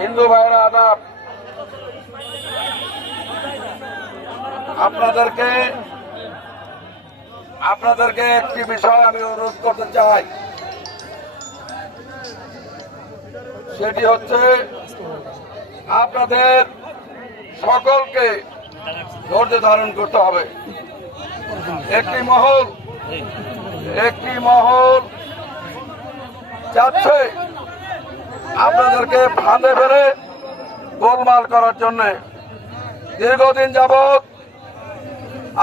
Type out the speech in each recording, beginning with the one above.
হিন্দু ভাইরা আদাব। আপনাদেরকে আপনাদেরকে একটি বিষয় আমি অনুরোধ করতে চাই। সেটি হচ্ছে, আপনাদের সকলকে ধৈর্য ধারণ করতে হবে। একটি মহল একটি মহল যাচ্ছে। আপনাদেরকে ফাঁদে ফেলে গোলমাল করার জন্য। দীর্ঘদিন যাবৎ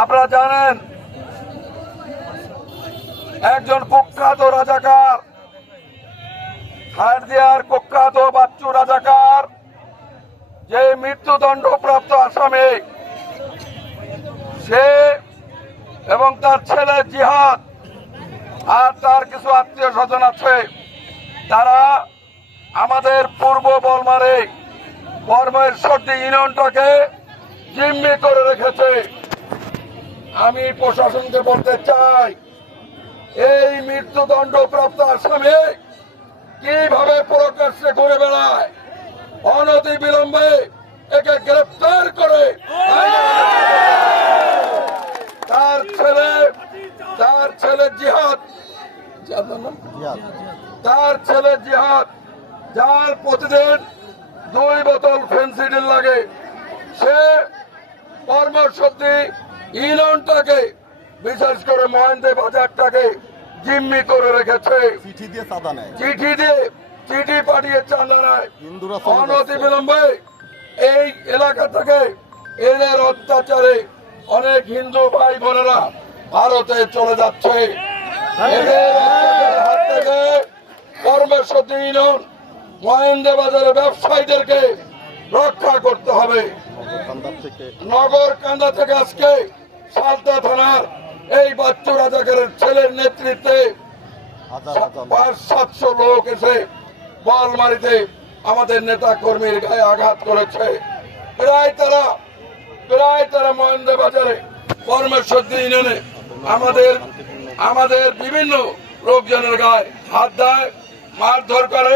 আপনারা জানেন, একজন কুখ্যাত রাজাকার হার দেওয়ার কুখ্যাত বাচ্চু রাজাকার, যে মৃত্যুদণ্ডপ্রাপ্ত আসামে, সে এবং তার ছেলে জিহাদ, আর তার কিছু আত্মীয় স্বজন আছে। তারা আমাদের পূর্ব বলমারে বর্মের সর্দি ইউনিয়নটাকে জিম্মি করে রেখেছে। আমি প্রশাসনকে বলতে চাই, এই মৃত্যুদণ্ডপ্রাপ্ত আসামে কীভাবে প্রকাশ্যে ঘুরে বেড়ায়? অনতি বিলম্বে একে গ্রেফতার করে তার ছেলে তার ছেলে জিহাদ। নাম? তার ছেলে জিহাদ যার প্রতিদিন দুই বোতল ফেন্সিডিল লাগে সে কর্মশক্তি ইউনিয়নটাকে বিশেষ করে মহেন্দ্র বাজারটাকে জিম্মি করে রেখেছে। চিঠি দিয়ে চাঁদা নেয়। চিঠি দিয়ে চিঠি পাঠিয়ে চাঁদা নেয় অনতি বিলম্বে এই এলাকা থেকে এদের অত্যাচারে অনেক হিন্দু ভাই বোনেরা ভারতে চলে যাচ্ছে। এদের হাত থেকে কর্মসূচি ইউনিয়ন মহেন্দ্র বাজারের ব্যবসায়ীদেরকে রক্ষা করতে হবে। নগর কান্দা থেকে আজকে সালতা থানার এই বাচ্চু রাজাকারের ছেলের নেতৃত্বে পাঁচ সাতশো লোক এসে বলমারিতে আমাদের নেতা কর্মীর গায়ে আঘাত করেছে। প্রায় তারা প্রায় তারা মহেন্দ্র বাজারে কর্মসূচি ইউনিয়নে আমাদের আমাদের বিভিন্ন লোকজনের গায়ে হাত দেয়। মারধর করে,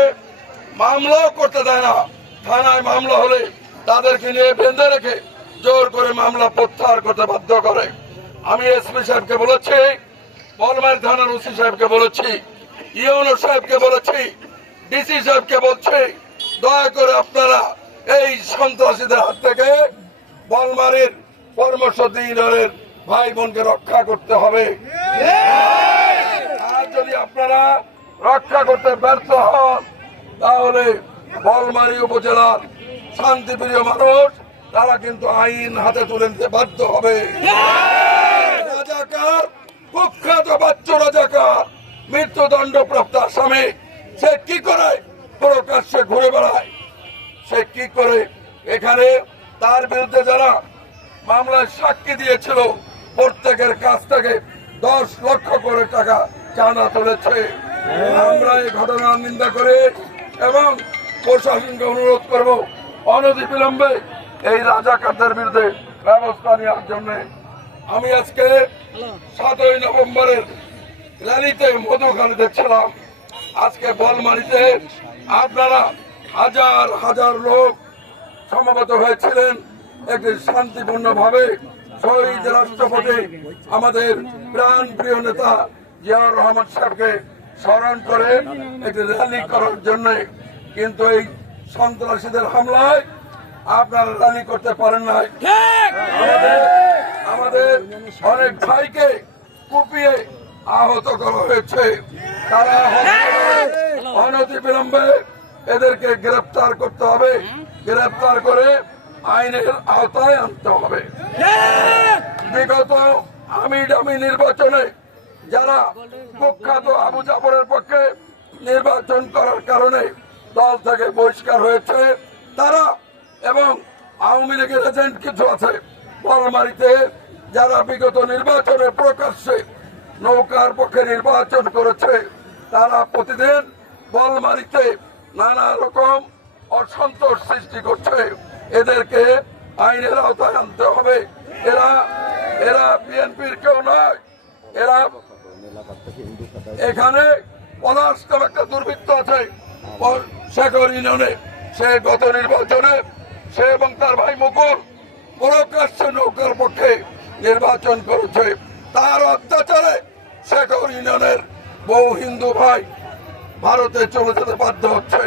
মামলাও করতে দেয় না। থানায় মামলা হলে তাদেরকে নিয়ে বেঁধে রেখে জোর করে মামলা প্রত্যাহার করতে বাধ্য করে। আমি এসপি সাহেবকে বলেছি বলমারি থানার ওসি সাহেবকে বলেছি ইউনো সাহেবকে বলেছি, ডিসি সাহেবকে বলছি, দয়া করে আপনারা এই সন্ত্রাসীদের হাত থেকে বলমারির ইউনিয়নের ভাই বোনকে রক্ষা করতে হবে। আর যদি আপনারা রক্ষা করতে ব্যর্থ হন, তাহলে বলমারি উপজেলার শান্তিপ্রিয় মানুষ, তারা কিন্তু আইন হাতে তুলে নিতে বাধ্য হবে। রাজাকার, কুখ্যাত বাচ্চ রাজাকার মৃত্যুদণ্ডপ্রাপ্ত আসামে, সে কি করে প্রকাশ্যে ঘুরে বেড়ায়? সে কি করে এখানে? তার বিরুদ্ধে যারা মামলায় সাক্ষী দিয়েছিল, প্রত্যেকের কাছ থেকে দশ লক্ষ করে টাকা চাঁদা তুলেছে। আমরা এই ঘটনার নিন্দা করে এবং প্রশাসনকে অনুরোধ করব, অনতি বিলম্বে এই রাজাকারদের বিরুদ্ধে ব্যবস্থা নেওয়ার জন্য। আমি আজকে সাতই নভেম্বরের র্যালিতে মধুখালীতে ছিলাম। আজকে বলমারিতে আপনারা হাজার হাজার লোক সমবেত হয়েছিলেন। একটি শান্তিপূর্ণ ভাবে শহীদ রাষ্ট্রপতি আমাদের প্রাণ প্রিয় নেতা জিয়াউর রহমান সাহেবকে স্মরণ করে একটি র্যালি করার জন্য। কিন্তু এই সন্ত্রাসীদের হামলায় আপনারা র্যালি করতে পারেন না আমাদের আমাদের অনেক ভাইকে কুপিয়ে আহত করা হয়েছে। তারা অনতি বিলম্বে এদেরকে গ্রেফতার করতে হবে। গ্রেফতার করে আইনের আওতায় আনতে হবে। বিগত আমি ডামি নির্বাচনে যারা কুখ্যাত আবু জাফরের পক্ষে নির্বাচন করার কারণে দল থেকে বহিষ্কার হয়েছে, তারা এবং আওয়ামী লীগের এজেন্ট কিছু আছে। বলমারিতে যারা বিগত নির্বাচনে প্রকাশ্যে নৌকার পক্ষে নির্বাচন করেছে, তারা প্রতিদিন বলমারিতে নানা রকম অসন্তোষ সৃষ্টি করছে। এদেরকে আইনের আওতায় আনতে হবে। এরা এরা বিএনপির কেউ নয়, এরা এখানে পলাশ নামে একটা দুর্বৃত্ত আছে শেখর ইউনিয়নে সে গত নির্বাচনে সে এবং তার ভাই মুকুল প্রকাশ্যে নৌকার পক্ষে নির্বাচন করেছে। তার অত্যাচারে শেখর ইউনিয়নের বহু হিন্দু ভাই ভারতে চলে যেতে বাধ্য হচ্ছে।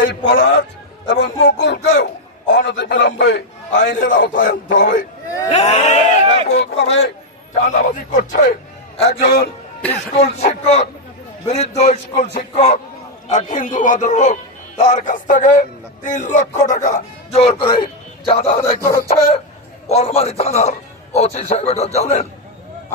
এই পলাশ এবং মুকুলকেও অনতি বিলম্বে আইনের আওতায় আনতে হবে। ব্যাপকভাবে চাঁদাবাজি করছে একজন স্কুল শিক্ষক, বৃদ্ধ স্কুল শিক্ষক এক হিন্দু ভদ্রলোক, তার কাছ থেকে তিন লক্ষ টাকা জোর করে আদায় করেছে। পলমারি থানার ওসি সাহেব এটা জানেন।